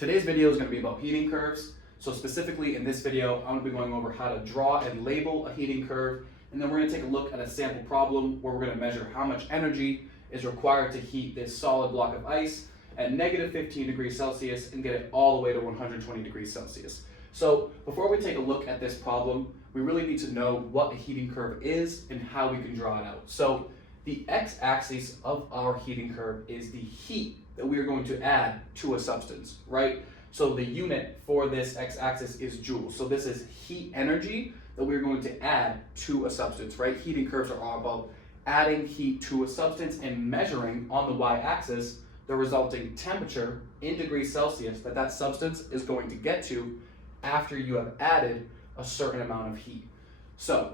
Today's video is going to be about heating curves. So specifically in this video, I'm going to be going over how to draw and label a heating curve, and then we're going to take a look at a sample problem where we're going to measure how much energy is required to heat this solid block of ice at negative 15 degrees Celsius and get it all the way to 120 degrees Celsius. So before we take a look at this problem, we really need to know what a heating curve is and how we can draw it out. So the x-axis of our heating curve is the heat that we are going to add to a substance, right? So the unit for this x-axis is joules. So this is heat energy that we're going to add to a substance, right? Heating curves are all about adding heat to a substance and measuring on the y-axis the resulting temperature in degrees Celsius that substance is going to get to after you have added a certain amount of heat. So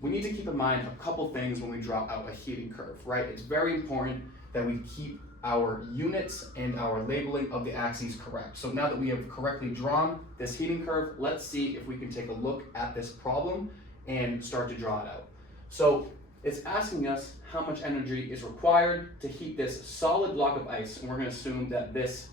we need to keep in mind a couple things when we draw out a heating curve, right? It's very important that we keep our units and our labeling of the axes correct. So now that we have correctly drawn this heating curve, let's see if we can take a look at this problem and start to draw it out. So it's asking us how much energy is required to heat this solid block of ice, and we're going to assume that this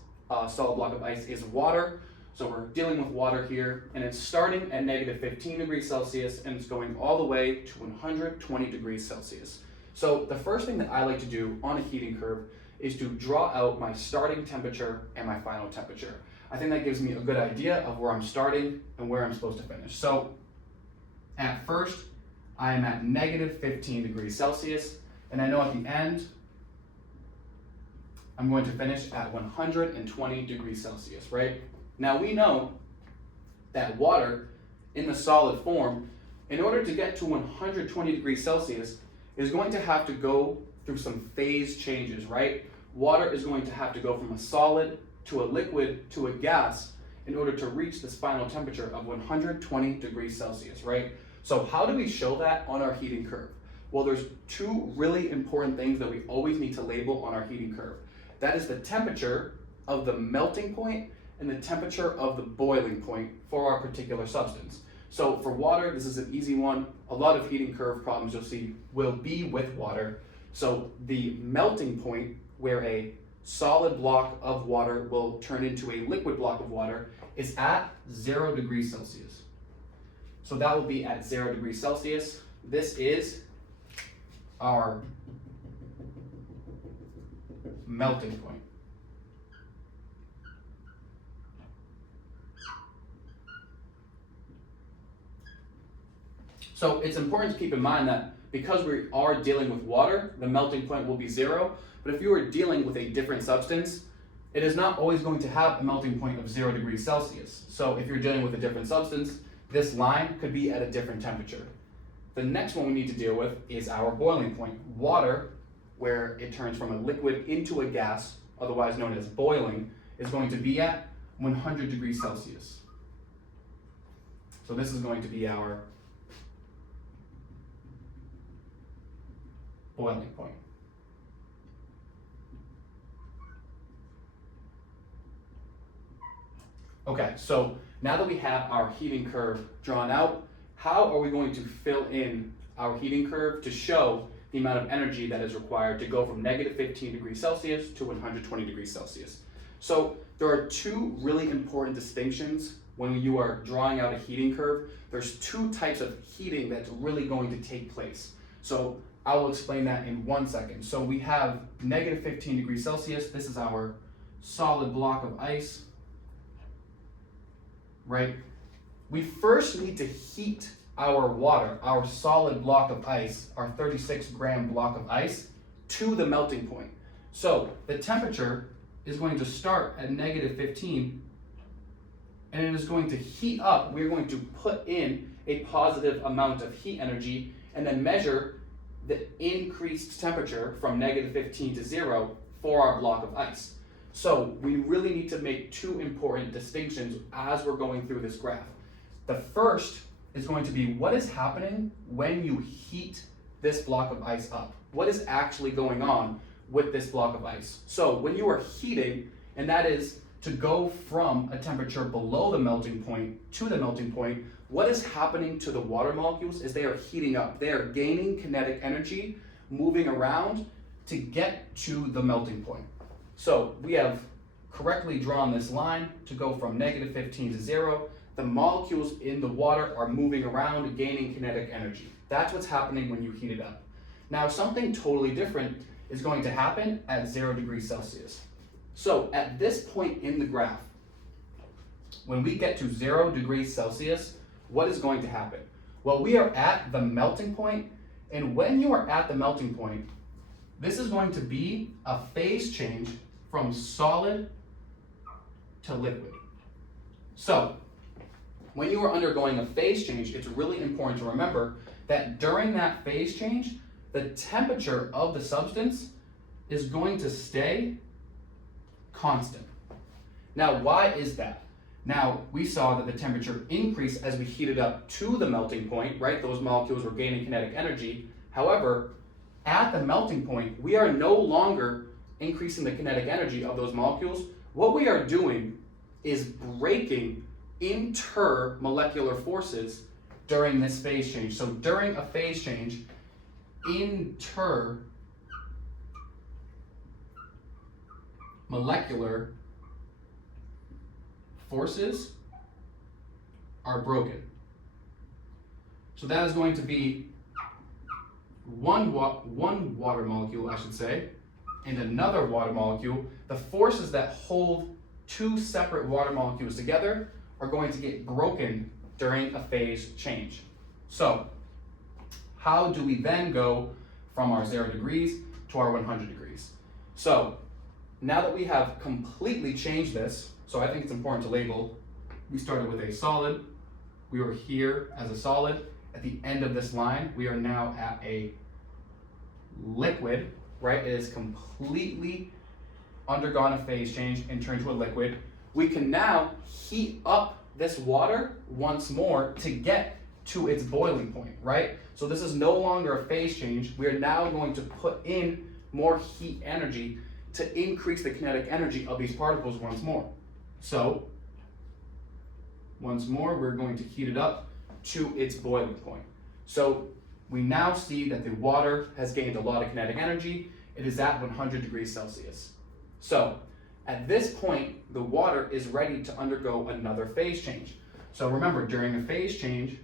solid block of ice is water. So we're dealing with water here, and it's starting at negative 15 degrees Celsius and it's going all the way to 120 degrees Celsius. So the first thing that I like to do on a heating curve is to draw out my starting temperature and my final temperature. I think that gives me a good idea of where I'm starting and where I'm supposed to finish. So at first, I am at negative 15 degrees Celsius, and I know at the end, I'm going to finish at 120 degrees Celsius, right? Now we know that water in the solid form, in order to get to 120 degrees Celsius, is going to have to go through some phase changes, right? Water is going to have to go from a solid to a liquid to a gas in order to reach this final temperature of 120 degrees Celsius, right? So how do we show that on our heating curve? Well, there's two really important things that we always need to label on our heating curve. That is the temperature of the melting point and the temperature of the boiling point for our particular substance. So for water, this is an easy one. A lot of heating curve problems you'll see will be with water. So the melting point, where a solid block of water will turn into a liquid block of water, is at 0 degrees Celsius. So that will be at 0 degrees Celsius. This is our melting point. So it's important to keep in mind that because we are dealing with water, the melting point will be 0. But if you are dealing with a different substance, it is not always going to have a melting point of 0 degrees Celsius. So if you're dealing with a different substance, this line could be at a different temperature. The next one we need to deal with is our boiling point. Water, where it turns from a liquid into a gas, otherwise known as boiling, is going to be at 100 degrees Celsius. So this is going to be our boiling point. Okay, so now that we have our heating curve drawn out, how are we going to fill in our heating curve to show the amount of energy that is required to go from negative 15 degrees Celsius to 120 degrees Celsius? So there are two really important distinctions when you are drawing out a heating curve. There's two types of heating that's really going to take place. So I will explain that in 1 second. So we have negative 15 degrees Celsius. This is our solid block of ice, right? We first need to heat our water, our solid block of ice, our 36-gram block of ice, to the melting point. So the temperature is going to start at negative 15, and it is going to heat up. We're going to put in a positive amount of heat energy and then measure the increased temperature from negative 15 to 0 for our block of ice. So we really need to make two important distinctions as we're going through this graph. The first is going to be what is happening when you heat this block of ice up. What is actually going on with this block of ice? So when you are heating, and that is to go from a temperature below the melting point to the melting point, what is happening to the water molecules is they are heating up. They are gaining kinetic energy, moving around to get to the melting point. So we have correctly drawn this line to go from negative 15 to 0, the molecules in the water are moving around, gaining kinetic energy. That's what's happening when you heat it up. Now, something totally different is going to happen at 0 degrees Celsius. So at this point in the graph, when we get to 0 degrees Celsius, what is going to happen? Well, we are at the melting point, and when you are at the melting point, this is going to be a phase change from solid to liquid. So, when you are undergoing a phase change, it's really important to remember that during that phase change, the temperature of the substance is going to stay constant. Now, why is that? Now, we saw that the temperature increased as we heated up to the melting point, right? Those molecules were gaining kinetic energy. However, at the melting point, we are no longer increasing the kinetic energy of those molecules. What we are doing is breaking intermolecular forces during this phase change. So during a phase change, intermolecular forces are broken. So that is going to be one water molecule, I should say, and another water molecule. The forces that hold two separate water molecules together are going to get broken during a phase change. So, how do we then go from our 0 degrees to our 100 degrees? So, now that we have completely changed this, so I think it's important to label, we started with a solid, we were here as a solid. At the end of this line, we are now at a liquid, right? It is completely undergone a phase change and turned to a liquid. We can now heat up this water once more to get to its boiling point, right? So this is no longer a phase change. We are now going to put in more heat energy to increase the kinetic energy of these particles once more. So, once more, we're going to heat it up to its boiling point. So, we now see that the water has gained a lot of kinetic energy. It is at 100 degrees Celsius. So, at this point, the water is ready to undergo another phase change. So remember, during a phase change,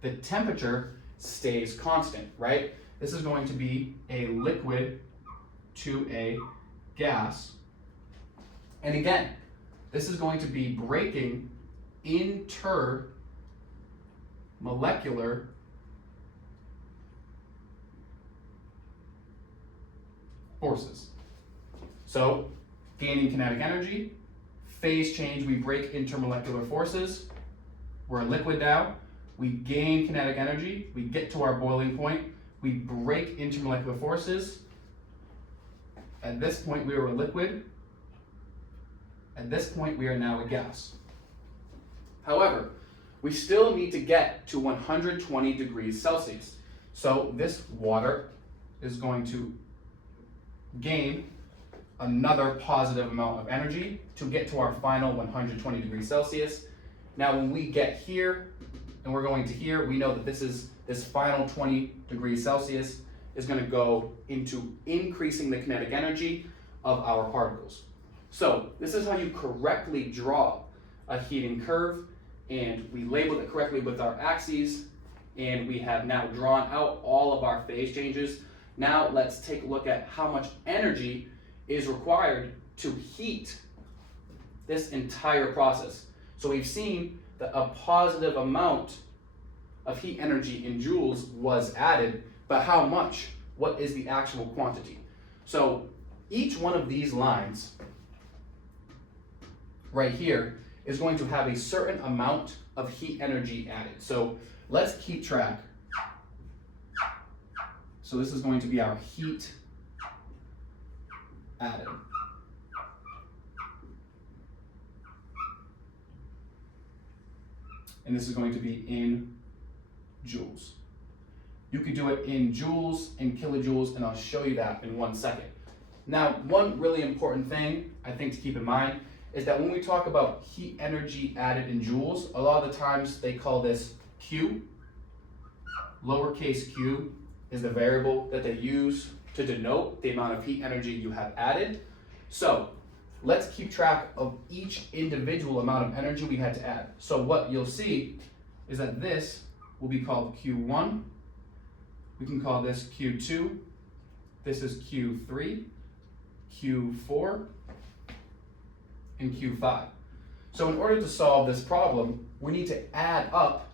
the temperature stays constant, right? This is going to be a liquid to a gas. And again, this is going to be breaking intermolecular forces. So, gaining kinetic energy, phase change, we break intermolecular forces. We're a liquid now. We gain kinetic energy. We get to our boiling point. We break intermolecular forces. At this point, we are a liquid. At this point, we are now a gas. However, we still need to get to 120 degrees Celsius. So this water is going to gain another positive amount of energy to get to our final 120 degrees Celsius. Now when we get here and we're going to here, we know that this final 20 degrees Celsius is going to go into increasing the kinetic energy of our particles. So this is how you correctly draw a heating curve, and we labeled it correctly with our axes, and we have now drawn out all of our phase changes. Now let's take a look at how much energy is required to heat this entire process. So we've seen that a positive amount of heat energy in joules was added, but how much? What is the actual quantity? So each one of these lines right here is going to have a certain amount of heat energy added. So let's keep track. So this is going to be our heat added. And this is going to be in joules. You could do it in joules, in kilojoules, and I'll show you that in 1 second. Now, one really important thing I think to keep in mind is that when we talk about heat energy added in joules, a lot of the times they call this Q. Lowercase q is the variable that they use to denote the amount of heat energy you have added. So let's keep track of each individual amount of energy we had to add. So what you'll see is that this will be called Q1. We can call this Q2. This is Q3, Q4, and Q5. So in order to solve this problem, we need to add up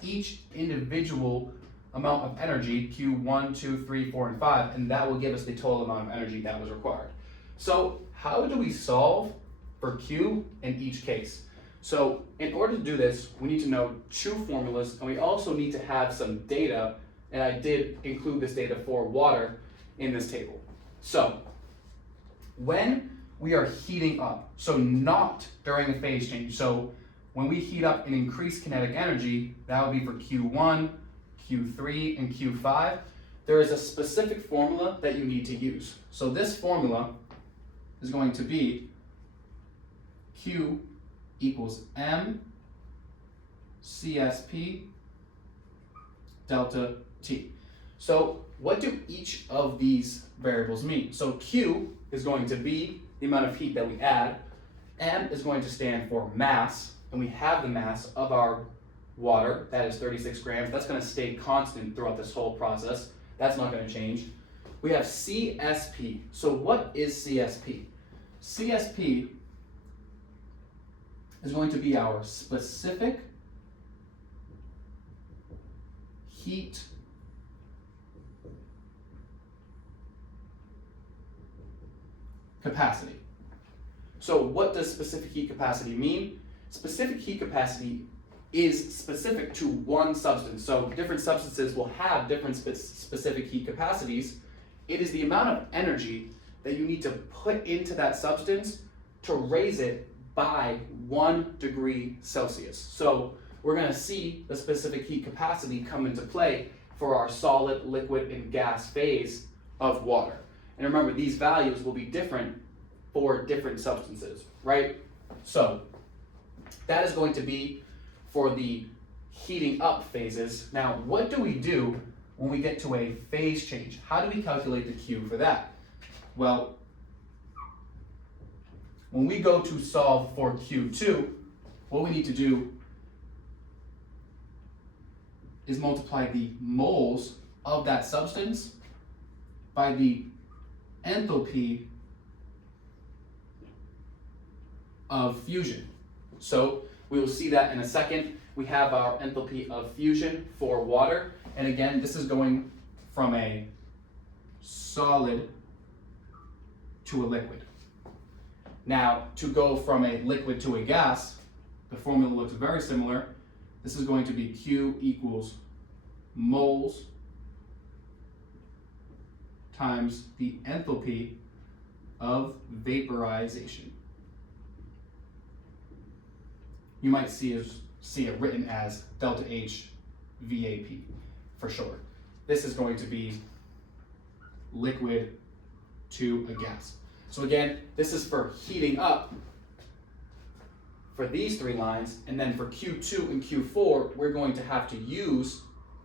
each individual amount of energy, Q1, 2, 3, 4, and 5, and that will give us the total amount of energy that was required. So how do we solve for Q in each case? So in order to do this, we need to know two formulas, and we also need to have some data, and I did include this data for water in this table. So when we are heating up, so not during a phase change, so when we heat up and increase kinetic energy, that would be for Q1, Q3, and Q5, there is a specific formula that you need to use. So this formula is going to be Q equals M CSP delta T. So what do each of these variables mean? So Q is going to be the amount of heat that we add. M is going to stand for mass, and we have the mass of our water, that is 36 grams. That's going to stay constant throughout this whole process. That's not going to change. We have CSP. So what is CSP? CSP is going to be our specific heat capacity. So what does specific heat capacity mean? Specific heat capacity is specific to one substance. So different substances will have different specific heat capacities. It is the amount of energy that you need to put into that substance to raise it by 1 degree Celsius. So we're going to see the specific heat capacity come into play for our solid, liquid, and gas phase of water. And remember, these values will be different for different substances, right? So that is going to be for the heating up phases. Now, what do we do when we get to a phase change? How do we calculate the Q for that? Well, when we go to solve for Q2, what we need to do is multiply the moles of that substance by the enthalpy of fusion. So we will see that in a second. We have our enthalpy of fusion for water. And again, this is going from a solid to a liquid. Now, to go from a liquid to a gas, the formula looks very similar. This is going to be Q equals moles times the enthalpy of vaporization. You might see it written as delta H VAP for short. This is going to be liquid to a gas. So again, this is for heating up for these three lines, and then for Q2 and Q4, we're going to have to use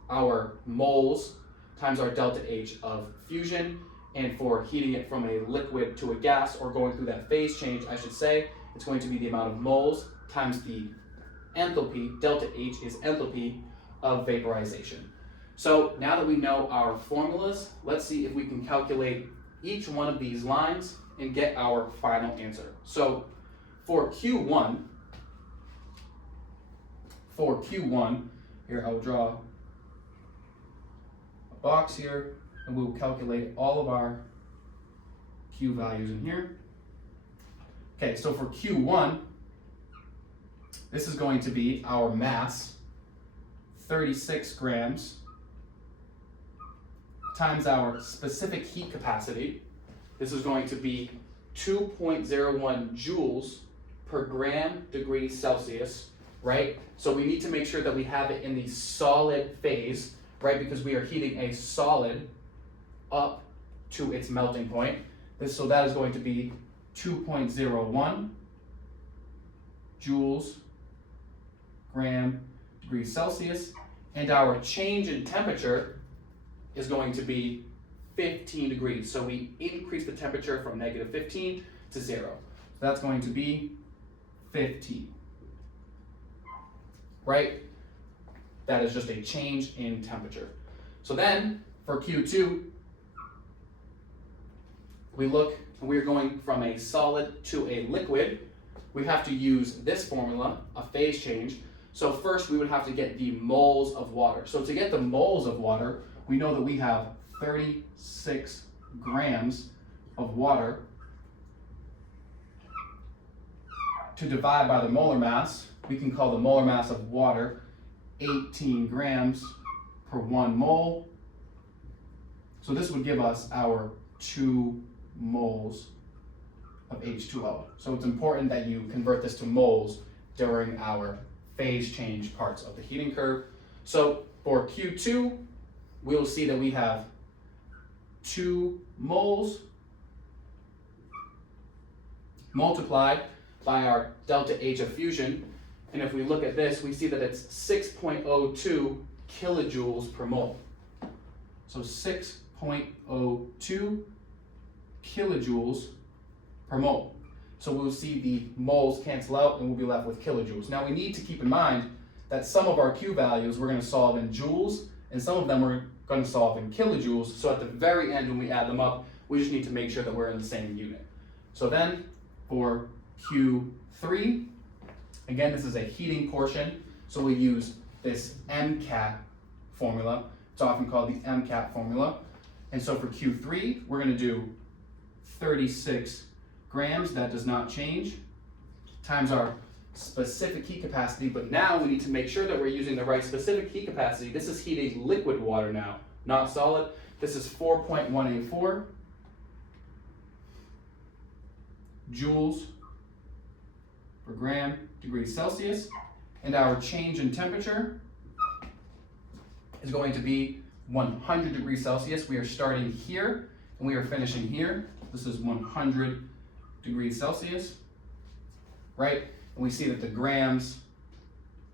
our moles times our delta H of fusion, and for heating it from a liquid to a gas, or going through that phase change, I should say, it's going to be the amount of moles times the enthalpy, delta H is enthalpy of vaporization. So now that we know our formulas, let's see if we can calculate each one of these lines and get our final answer. So for Q1, here I will draw a box here, and we will calculate all of our Q values in here. Okay, so for Q1, this is going to be our mass, 36 grams, times our specific heat capacity. This is going to be 2.01 joules per gram degree Celsius, right? So we need to make sure that we have it in the solid phase, right? Because we are heating a solid up to its melting point. So that is going to be 2.01 joules gram degrees Celsius, and our change in temperature is going to be 15 degrees. So we increase the temperature from negative 15 to 0. So that's going to be 15. Right? That is just a change in temperature. So then for Q2, we look and we're going from a solid to a liquid. We have to use this formula, a phase change. So first we would have to get the moles of water. So to get the moles of water, we know that we have 36 grams of water. To divide by the molar mass, we can call the molar mass of water 18 grams per 1 mole. So this would give us our 2 moles of H2O. So it's important that you convert this to moles during our phase change parts of the heating curve. So for Q2, we'll see that we have 2 moles multiplied by our delta H of fusion. And if we look at this, we see that it's 6.02 kilojoules per mole. So 6.02 kilojoules per mole. So we'll see the moles cancel out and we'll be left with kilojoules. Now we need to keep in mind that some of our Q values we're going to solve in joules and some of them we're going to solve in kilojoules. So at the very end when we add them up, we just need to make sure that we're in the same unit. So then for Q3, again this is a heating portion, so we use this MCAT formula. It's often called the MCAT formula. And so for Q3, we're going to do 36 grams, that does not change, times our specific heat capacity, but now we need to make sure that we're using the right specific heat capacity. This is heating liquid water now, not solid. This is 4.184 joules per gram degrees Celsius, and our change in temperature is going to be 100 degrees Celsius. We are starting here and we are finishing here. This is 100 degrees Celsius, right? And we see that the grams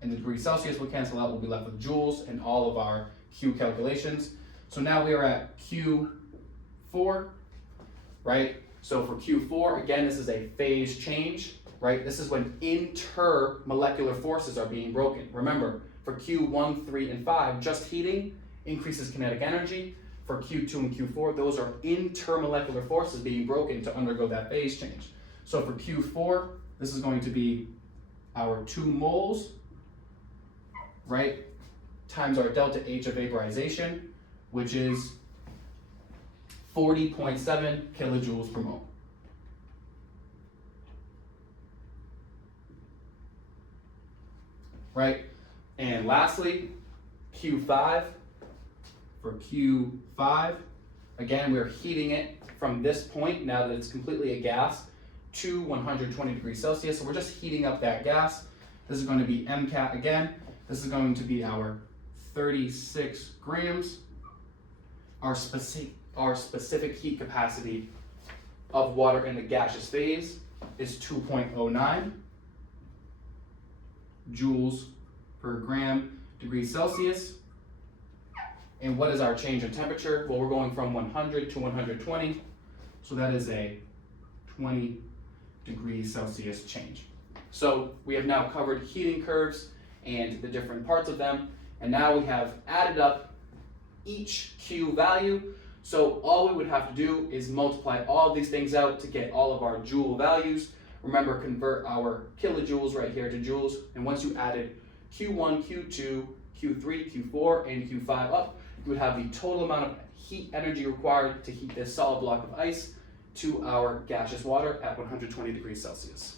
and the degrees Celsius will cancel out. We'll be left with joules in all of our Q calculations. So now we are at Q4, right? So for Q4, again, this is a phase change, right? This is when intermolecular forces are being broken. Remember, for Q1, 3, and 5, just heating increases kinetic energy. For Q2 and Q4, those are intermolecular forces being broken to undergo that phase change. So for Q4, this is going to be our 2 moles, right, times our delta H of vaporization, which is 40.7 kilojoules per mole. Right? And lastly, Q5. For Q5, again, we're heating it from this point, now that it's completely a gas, to 120 degrees Celsius. So we're just heating up that gas. This is going to be MCAT again. This is going to be our 36 grams. Our specific heat capacity of water in the gaseous phase is 2.09 joules per gram degrees Celsius. And what is our change in temperature? Well, we're going from 100 to 120, so that is a 20 degrees Celsius change. So we have now covered heating curves and the different parts of them, and now we have added up each Q value. So all we would have to do is multiply all these things out to get all of our joule values. Remember, convert our kilojoules right here to joules, and once you added Q1, Q2, Q3, Q4, and Q5 up, you would have the total amount of heat energy required to heat this solid block of ice to our gaseous water at 120 degrees Celsius.